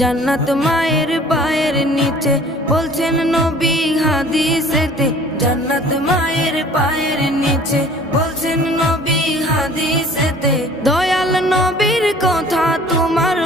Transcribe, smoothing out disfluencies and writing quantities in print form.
জান্নাত মায়ের পায়ের নিচে বলছেন নবী হাদিসেতে। জান্নাত মায়ের পায়ের নিচে বলছেন নবী হাদিসেতে। দয়াল নবীর কথা তোমার